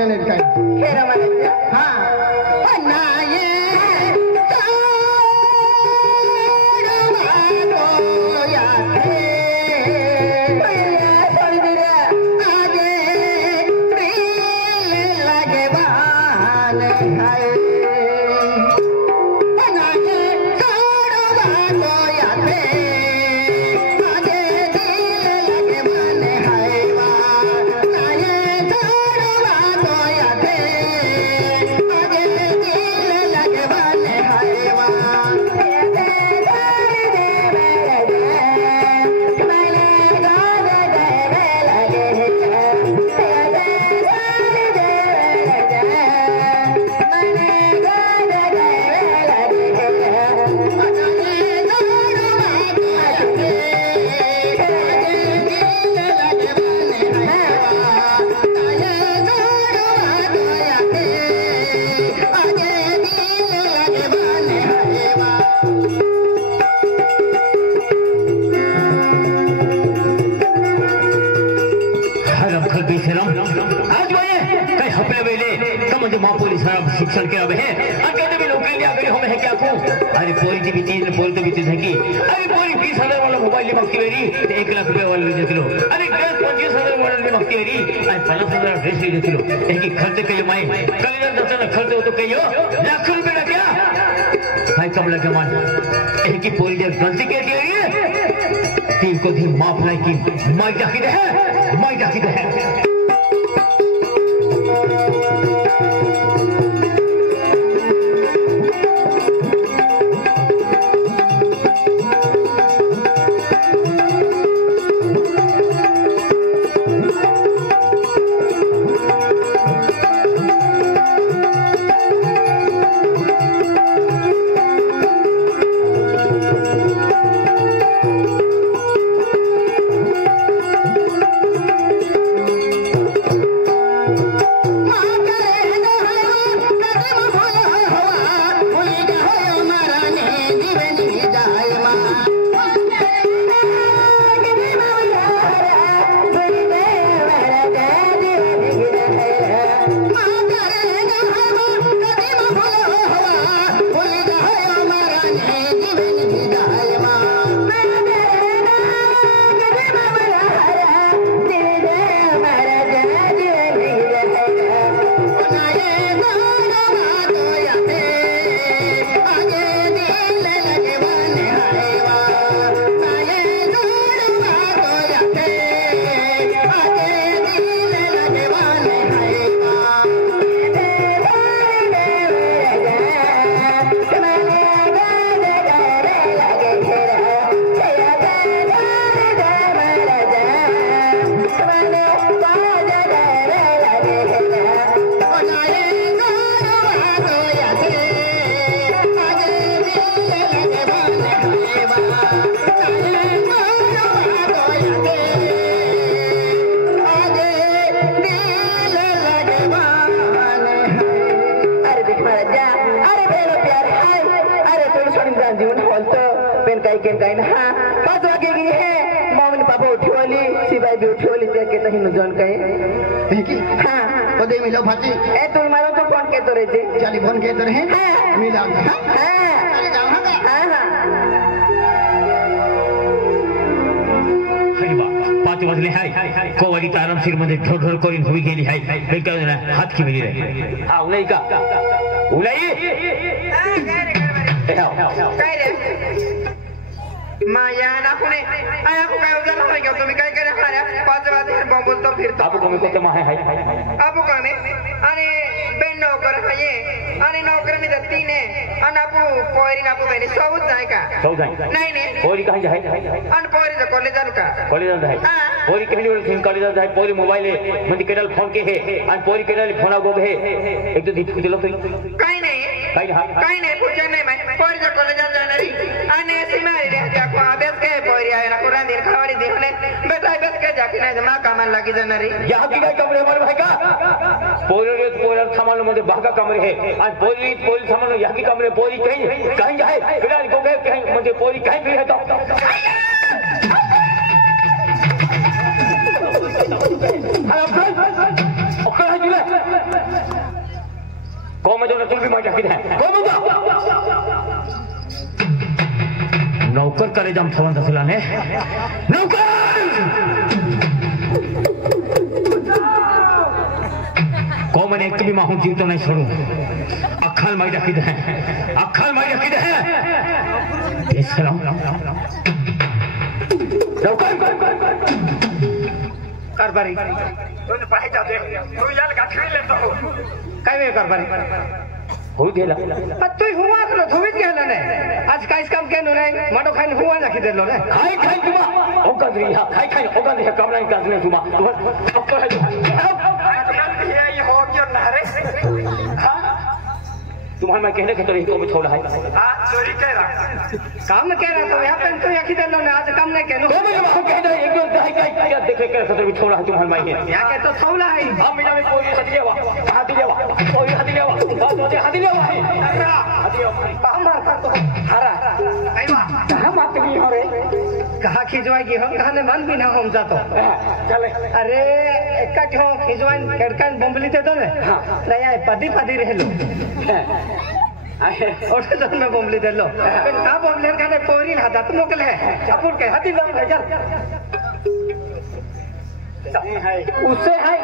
खेळण्यात काय खेळ म्हणायचं हा नाही शिक्षण के अब है अकेडमी नौकरी लिया गई हमें है क्या को अरे पूरी की बीती पूरी तो बीती थकी अरे पूरी 20,000 वाला मोबाइल ले मक्ति वेरी 1 लाख रुपए वाला ले देख लो अरे ड्रेस 25,000 वाला ले मक्ति वेरी अरे 50,000 ड्रेस ले देख लो एक ही खर्च कहियो माई कल दस खर्च हो तो कहियो लाख रुपए का क्या भाई कम लगे मान एक ही पूरी जब गलती कर दी है तीन को भी माफ नहीं की माई जाकी है जन कहे हाँ तो दे मिलो भाती ए तुम मारो तो फोन के तो रहे चली फोन के तो रहे हाँ मिला हाँ अरे जाओ हाँ हाँ 5 वाजले हाय कोवाली तारम सिर मध्ये ढोढोर करून हुई गेली हाय हे काय ना हात की मिली रे हा उलाई का उलाई काय रे माया ना कोणी आया को काय उजला नाही का तुम्ही काय करे हाऱ्या 5 वाजे बॉम्ब तो फिरतो आपको मी कोते माहे हाय आपको कमी आणि बेन नोकर हाय आणि नोकर मी दत्ती ने आणि आपू पोरी ना आपू बेनी सोबत जाय का नाही नाही पोरी कहां जाय आणि पोरी जा कॉलेज जाल का कॉलेज जाय पोरी कहली ओळ थिन कॉलेज जाय पोरी मोबाईल आहे म्हणजे केडल फोन के हे आणि पोरी केडल फोन गो हे एक तो दिख दिलो तो काय नाही पूछे नाही मैं पोरी जा कॉलेज जाणारी आणि सीमारी रे त्या को अभ्यास काय पोरी आहे ना कुरान दिन खावारी देखने बेटा अभ्यास काय जाकी नाही मा कामाला लागी जाणारी या की काय कमरे मार भाई का पोरी सामान मध्ये भागा कमरे हे आणि पोरी सामान या की कमरे पोरी कहीं जाए फिलहाल को गए कहीं म्हणजे पोरी कहीं भी है तो अरे कौन जो तुम भी मार जाके है कौन होगा नौकर करे जम थवन दसला ने नौकर को मैंने एक भी माहू जीव तो नहीं छोड़ू अखल मार जाके है अखल मार जाके है इस सलाम नौकर कारबारी तूने पाहे जाते तू यार का खेल लेता हो काय वे कारबारी हो गेला तू हुआ करो धोवित गेला ने आज काहीच काम केलं नाही माडो खाईन हुआ जाकी देलो ने खाई खाई तुमा ओका द्रिया खाई खाई ओका द्रिया काम नाही करत नाही तुमा फक्त है ये हो गया ना रे तुम्हारा मैं कहने के तो को भी छोड़ा है हां चोरी कह रहा काम कह रहा तो यहाँ पे तो याकी देलो ने आज काम नहीं केलो तो मैं वहां कह रहा एक दहाई का क्या देखे के खतर भी छोड़ा है तुम्हारा मैं यहाँ के तो थौला है हम मिला में कोई हदी लेवा कोई हदी लेवा हदी लेवा है हमार का तो हरा आइवा कहां बात की हो रे कहां खिजवाएगी हम कहां ने मन भी ना हम जातो चले अरे एकट हो खिजवाइन केड़कान बम्बली दे दो ने हां नया पदी पदी रहलो ओठे जन में बम्बली दे लो का बम्बली खाने पोरी हादा तो मोकले है अपुर के हाथी लो चल उसे है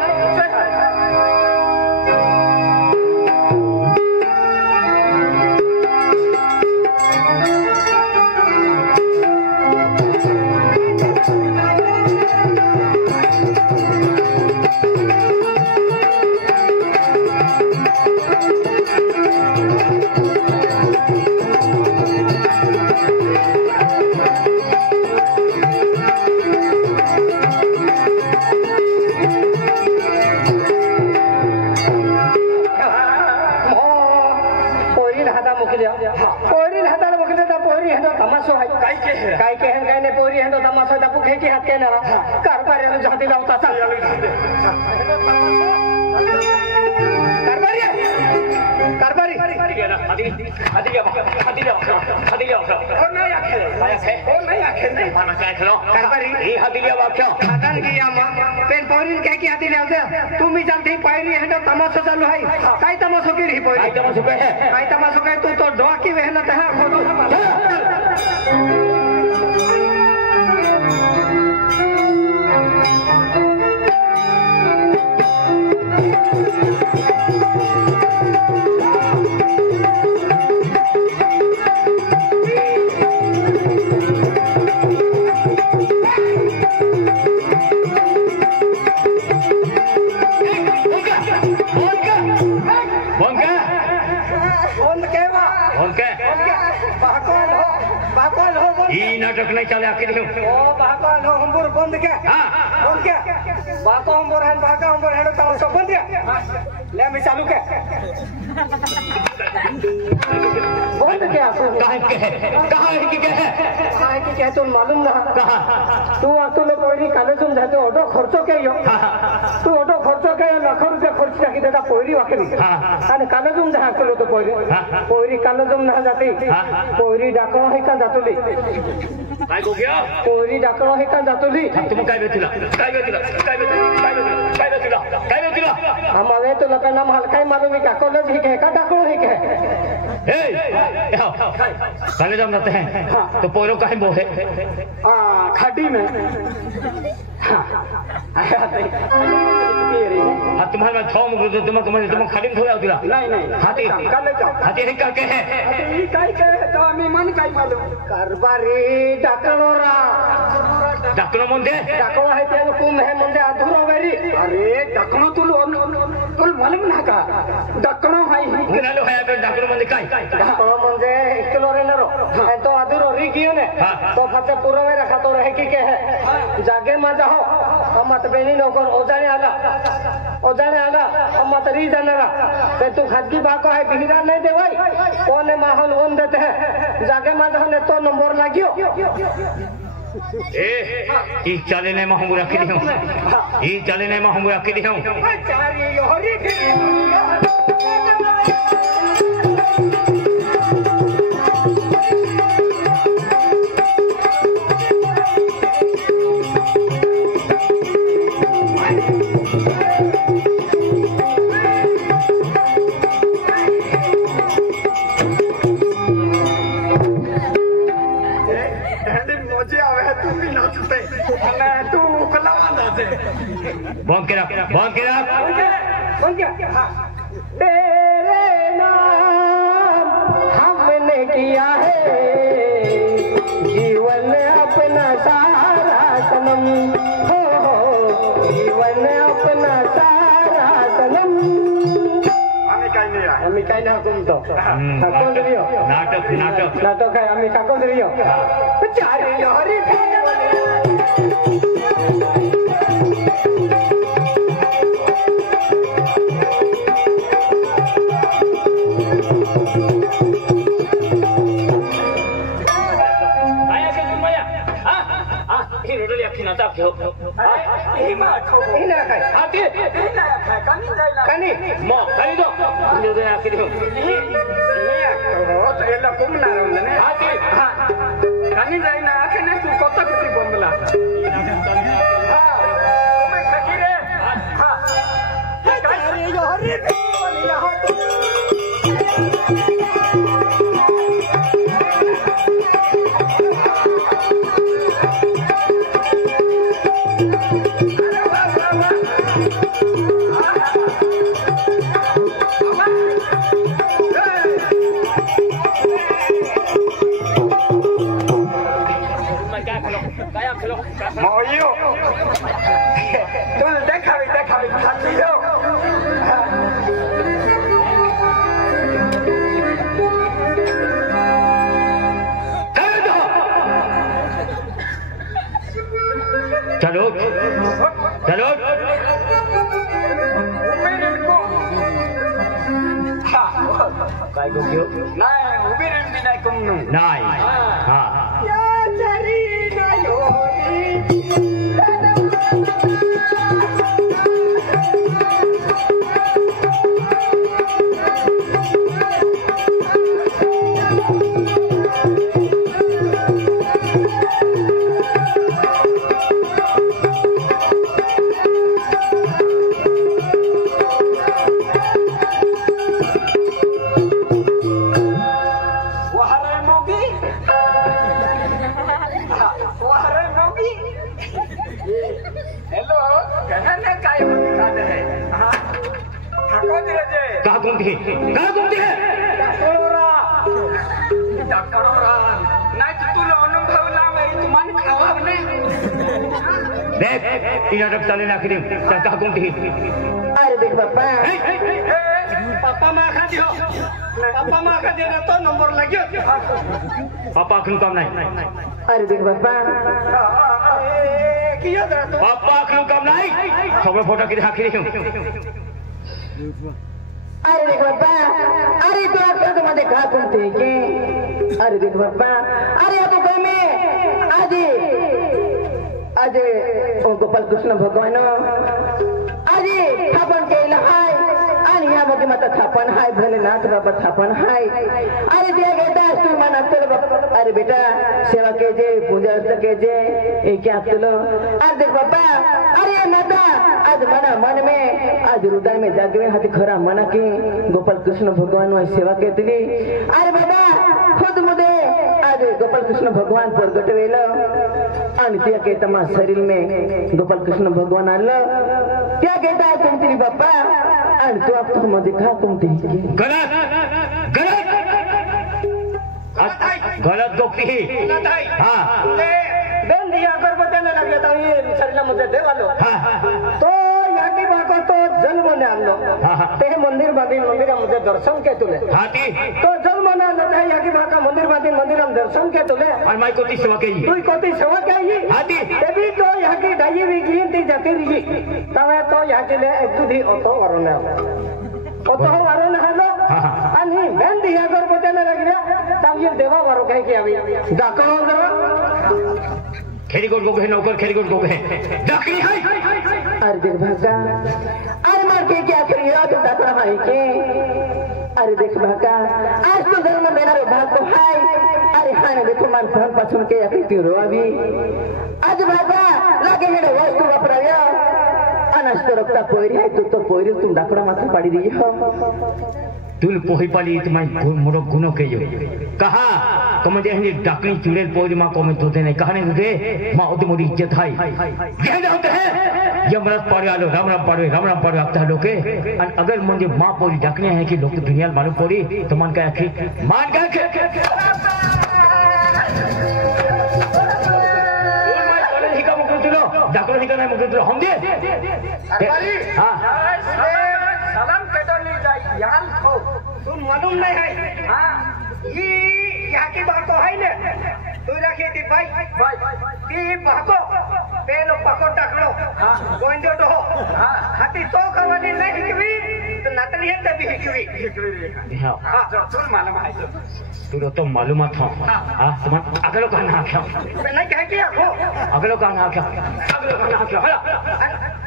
तुम्ही जल्दी पहिली है तो तमाशा चालू है काय तमाशा की रही पहिली काय तमाशा काय तू तो डॉकी मेहनत है नाटक नहीं चले आखिर ओ बाको नो हमपुर बंद के हां बंद के बाको हमपुर है तो सब बंद के ले मैं चालू के बंद के कहां के है तुम मालूम ना कहां तू तुले पोरी कॉलेज में जाते ऑटो खर्चो के यो तू ऑटो खर्चो के लाख रुपया खर्च टाकी देता पोरी वाकली आणि कॉलेज में जा तो पोरी कॉलेज में ना जाती पोरी डाको है का जातुली काय हो गया पोरी डाको है का जातुली तुम काय बेतला हम आवे तो लका नाम हल्का ही मालूम है का कॉलेज ही का डाको है के ए कॉलेज में जाते हैं तो पोरो काहे बो है खड्डी में तुम्हारे छो मुगु तुम खाली में थोड़ा होतिला नहीं हाथी है का के है काय के तो आम्ही मन काय मालूम कारबारी डाकलो मुंडे डाकलो है ते कुम है मुंडे अधूरो वेरी अरे डाकलो तुल मालूम ना का डाकलो है कुणालो है अगर डाकलो मुंडे काय डाकलो मुंडे किलो रे नरो तो अधूरो री कियो ने तो फते पूरा में रखा तो रहे की के है जागे मा जाओ हम मत बेनी नौकर ओजाने आला हम मत री जानरा ते तू खादी बाको है बिहरा नहीं देवाई कोने माहौल ओन देते हैं जागे मा जाओ ने तो नंबर लागियो ए ई चले ने महमू रखी दी हूं चारी योरी बंद करा कौन क्या तेरे नाम हमने किया है जीवन अपना सारा सनम हो जीवन अपना सारा सनम आम्ही काय ना कुमतो ठाकून दियो नाटक आहे आम्ही ठाकून दियो चारे हरी चलो काय गोक्यो नाही उभी रेंबी नाही कोण नाही हा या चरी अरे देख बाप्पा पापा माखा दियो पापा माखा देना तो नंबर लाग्यो पापा आखिर काम नहीं अरे देख बाप्पा किया जरा तो पापा आखिर काम नहीं खबर फोटो की आखिर अरे देख बाप्पा अरे तो आजकल तो मैं देखा घूमते के अरे देख बाप्पा अरे अब कोई में आज गोपाल कृष्ण भगवान आज थापण केलं हाय आणि ह्या मध्ये माता थापण हाय भोलेनाथ बाबा थापण हाय अरे ते बेटा तू म्हणत बाबा अरे बेटा सेवा केजे पूजा केजे ए क्या चलो आज देख बाबा अरे नाता आज मना मन में आज हृदय में जागवे हाथी खरा मना की गोपाल कृष्ण भगवान सेवा केतली अरे बाबा खुद मुदे आज गोपाल कृष्ण भगवान प्रगट वेलं आणि त्या के तमा शरीर में गोपाल कृष्ण भगवान आलं त्या घेता तुमची बाप्पा आणि तू आप तो मध्ये खा तुमची गलत गोक्ती हाँ बेन दिया अगरबत्त्याला लागले तर मी शरीरामध्ये देवालो तो याकी बाको तो जन्मने आणलो ते मंदिर बांधील मंदिरामध्ये दर्शन के तुले तो जन्मने आणलो त्या याकी बाका मंदिर बांधील मंदिरात दर्शन के तुले और मैं कोती सेवा केली तू कोती सेवा केली ते भी तो याकी डाई विगी ती जाती रिगी तवे तो याकी ले तुधी ओतो वरने ओतो वरने हलो आणि बेन दिया अगरबत्त्याला लागल्या तांगी देवा वरो काय की आवी दाखव जरा खेरीकोट को है नौकर खेरीकोट को है डकरी है अरे देख भागा अरे मार के क्या करियो तो दाता है के अरे देख भागा आज तो धर्म देना रो भाग तो है अरे हाने देखो मान फन पछन के अखती रोवी आज भागा लागे हेडे वस्तु वापरायो अनस्त रक्ता पोरी है तो पोरी तुम डाकड़ा माथे पाड़ी दी हो तुल पोही पाली तुम्हारी मोरो गुनो के यो कहा कम जे हनी डाकनी चुड़ेल पोरी मां को में दोते नहीं कहने दे मां ओते मोरी इज्जत है ये ना होते है यमराज पाड़े आलो राम राम पाड़े आपता लोके और अगर मुझे मां पोरी डाकनी है कि लोग दुनिया मालूम पोरी तो मन का आखी मान का डाकरो ही करना मुझे हम दे हां सलाम पेटो नहीं जाए यार हो तुम मालूम नहीं है हां ये यहाँ की बात तो है ना तू रखी थी भाई ती भागो पेलो पको टाकड़ो गोंजो तो हो हाथी तो कवानी नहीं हिकवी तो नतली है तभी हिकवी हां तुम मालूम है तू तो मालूमात हो हां तुम अगलो का ना क्या नहीं कह के आखो अगलो का ना क्या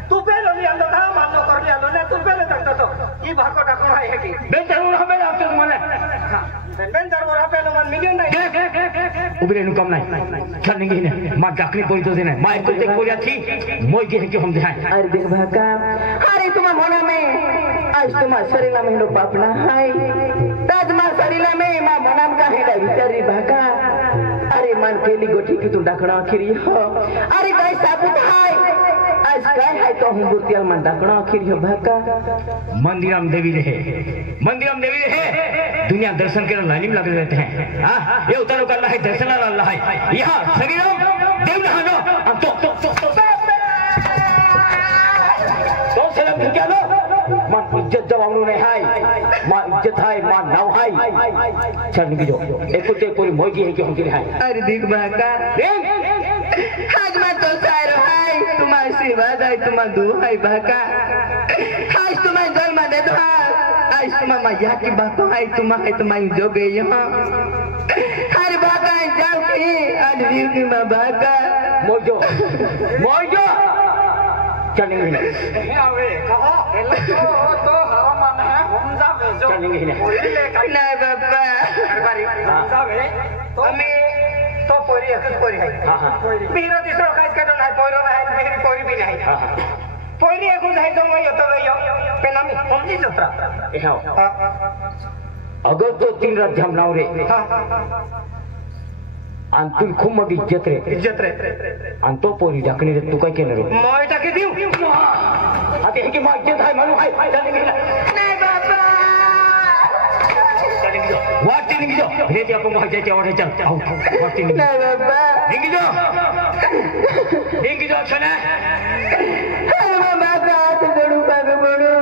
तू पेलो नहीं अंदर था मान लो कर लिया लो ना तू पेलो तक तो ये भागो टाकड़ो है कि बे जरूर हमें आपसे माने बेन जरूर पेलो मन मिलियन नहीं उबरे नु कम नहीं छनेंगे ने मां डाकनी कोई तो देना मां को देख कोरिया थी मोई के है कि हम दिखाएं अरे देख भाका अरे तुम मोना में आज तुम शरीला में लो पापना है ताज मां शरीला में मां मोनाम का है विचारी भाका अरे मन केली गोठी की तू डाकना आखिरी हो अरे गाय साबुत है आज गाय है तो हम बुतिया मन डाकना आखिरी हो भाका मंदिरम देवी रहे दुनिया दर्शन के लाइन में लगे रहते हैं हां ये उतारो का अल्लाह है दर्शन अल्लाह है यहां शरीरम देव नहानो तो सलाम क्या लो मां इज्जत जवानो नहीं है मां इज्जत है मां नाव है चल निकलो एक कुछ पूरी मोगी है कि हम के है अरे देख भाका आज मैं तो सारो है तुम्हारी आशीर्वाद है तुम्हारा दुआ है भाका आज तुम्हें जन्म दे दो आज तुम्हारा मैया की बात है तुम्हारी जो गई यहाँ हर भाका जाओ की आज वीर में भाका मोजो चलेंगे नहीं आवे कहो तो हवा मन है हम जावे जो चलेंगे नहीं नहीं बाबा बारी जावे तो मैं तो पोरी है हां मेरा तीसरा काज का नहीं पोरो नहीं मेरी पोरी भी नहीं हां पोरी एक है तो मैं तो यो पेनामी समझी जोत्रा ए हां अगर तो 3 रात झमनाव रे हां अंतुल खूब मोटी इज्जत रे अंतो पोरी डाकनी रे तू काय केलं रे मैं टाके दियो आते है कि मां इज्जत है मालूम है चलेंगे नहीं बाबा चलेंगे वाटी नहीं जो रे ते अपन भाई जाते और चल वाटी नहीं नहीं बाबा नहीं जो चले अरे बाबा तो जोड़ू बाबा बोलो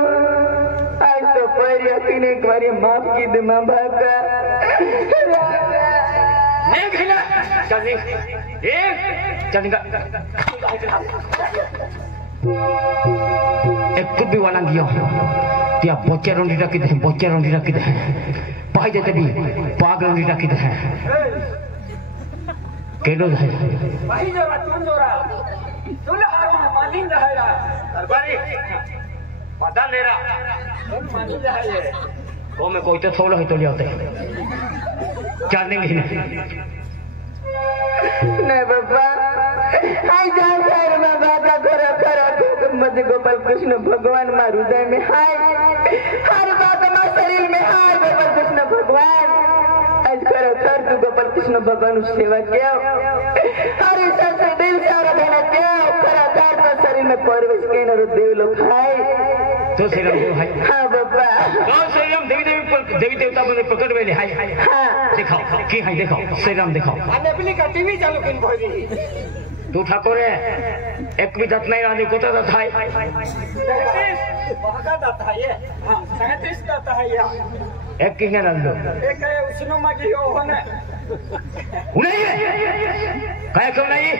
आज तो पोरी अपने एक बार माफ की दे मां बाबा नहीं खिला चल चलेगा एक कुछ भी वाला गया त्या बच्चे रोंडी रखी दे पाई जाते भी पाग रोंडी रखी दे केडो है भाई जोरा तुम जोरा हारो मालिन रहेगा दरबारी पता लेरा मालिन रहे वो मैं कोई तो थोड़ा ही तो लिया होते चलेंगे नहीं बाबा आई जाओ खैर बाबा का करो मध्य गोपाल कृष्ण भगवान मां हृदय में हाय हर बात मां शरीर में हाय गोपाल कृष्ण भगवान आज करो कर तू गोपाल कृष्ण भगवान सेवा किया हर ईश्वर से दिल से आराधना किया करो कर तो शरीर में परवेश के न देव लोग हाय तो श्रीराम देव हाय हाँ बाबा तो श्रीराम देवी देवता बने प्रकट वेले हाय हाँ दिखाओ की हाय देखो श्रीराम दिखाओ आने अपनी का टीवी चालू किन भोजी तू ठाकुर है एक भी दत्त नहीं रानी को तो दत्त है बहका दत्त है ये हां 37 दत्त है ये एक किसने डाल दो एक है उसनो मागी हो होने नहीं काय क्यों नहीं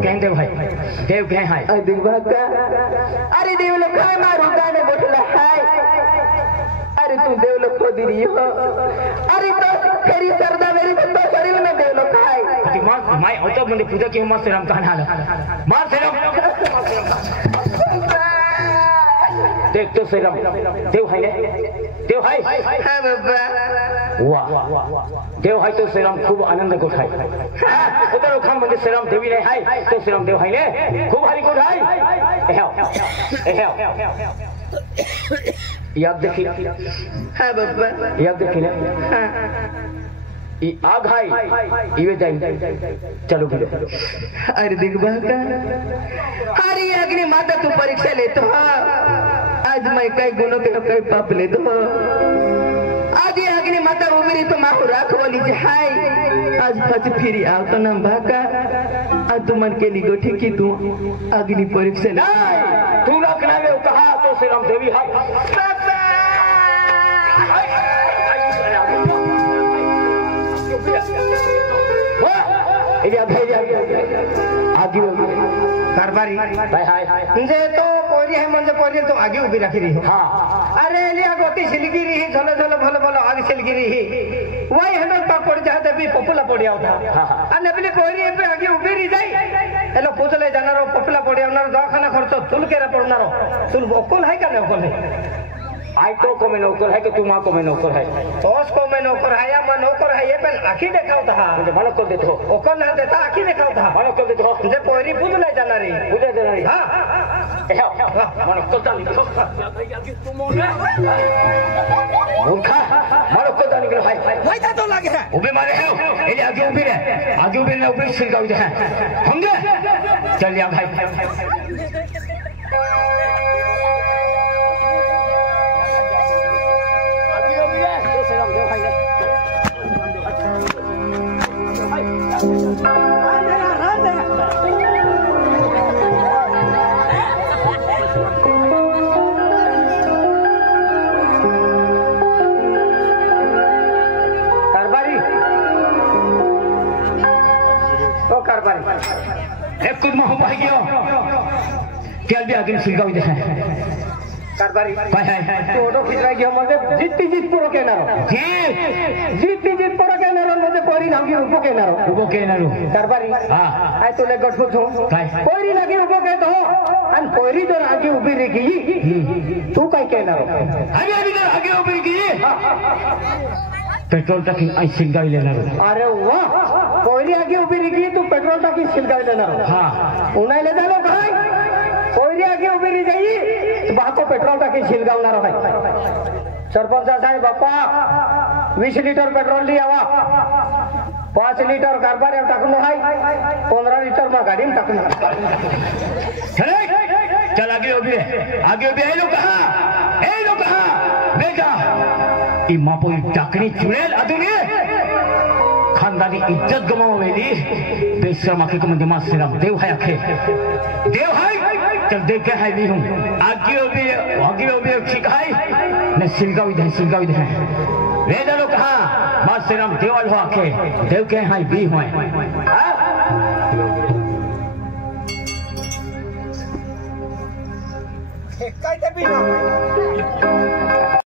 कहते भाई देव कहे हाय अरे देव भागा अरे देव लोग खाए मारू गाने बोटला हाय अरे तू देव लोग को दिरी हो अरे तो तेरी सरदा मेरी तो शरीर में देव लोग खाए मां माय औतो बंदे पूजा की मस्त राम कहना हाल मां श्रीराम देख तो श्रीराम देव है देव है हाँ बाबा वाह देव है तो श्रीराम खूब आनंद को खाए उधर खान बंदे श्रीराम देवी नहीं है तो श्रीराम देव है खूब हरि को खाए याद देखी हाँ बाबा याद देखी ना आग हाई इवे जाई चलो फिर अरे देख बहका अरे अग्नि माता तू परीक्षा लेतो आज मैं कई गुणों के कई पाप लेतो आज ये अग्नि माता उमेरी तो माँ को राख वाली हाय आज फच फिरी आओ तो ना बहका आज तू मन के लिए गोठी की तू अग्नि परीक्षा ले तू रखना ले कहा तो श्री राम देवी हाय आगे कारभारी हाय हाय म्हणजे तो पोरी है म्हणजे पोरी तो आगे उभी रखी रही हाँ अरे लिया गोटी सिलगी रही झोलो झोलो भलो भलो आगे सिलगी रही वही हमें पकड़ जाते भी पपुला पड़िया होता और नबली पोरी पे आगे उभी रही जाई एलो पूछले जानारो पपुला पड़िया उनारो दवाखाना खर्च तुल केरा पड़नारो तुल ओकुल है का नहीं ओकुल है आई तो को में नौकर है कि तू माँ को में नौकर है तोस को में नौकर है या मैं नौकर है ये पेन आखी देखाओ था मुझे मालूम कर देते हो ओकर ना देता आखी देखाओ था मालूम कर देते हो जे पोरी पूछ ले जाना रे बुझे दे रही हां मालूम कर डाल मूर्खा मालूम कर डाल निकलो भाई भाई तो लगे है उबे मारे है ये आगे उबे है आगे उबे ने ऊपर सिर गाँव है समझे चल या भाई एक कुछ माहौल पाई गया क्या भी आगे सिलगा हुई देखा कारभारी हाय तो खिचरा गया म्हणजे जित्ती जित पुरो केनारो जित्ती जित पुरो केनारो म्हणजे पोरी नागी उभो केनारो कारभारी हां आय तुले गठफुट हो पोरी नागी उभो के तो आणि पोरी जर आगे उभी रही तू काय केनारो अभी जर आगे उभी रही पेट्रोल टाकी आई सिलगावी लेणार अरे वाह पोरी आगे उभी रही तू पेट्रोल टाकी सिलगावी लेणार हां उन्हायला झालो काय पोरी आगे उभी रही जाई बाको पेट्रोल टाकी शिलगावणार आहे सरपंच साहेब बाप्पा 20 लिटर पेट्रोल द्यावा 5 लिटर कारभार टाकून आहे 15 लिटर मग गाडी टाकून चल आगे उभी है लोग कहा बेटा ई मापो टाकणी चुड़ैल अधुनी खानदानी इज्जत गमावेली बेशरम आखे को मंदिर श्रीराम देव है आखे देव है चल देख के है भी हूँ आगे भी ठीक है न सिलगावी दे वे जानो कहा मां श्रीराम देवाल हो आखे देव के है भी हुए काय ते भी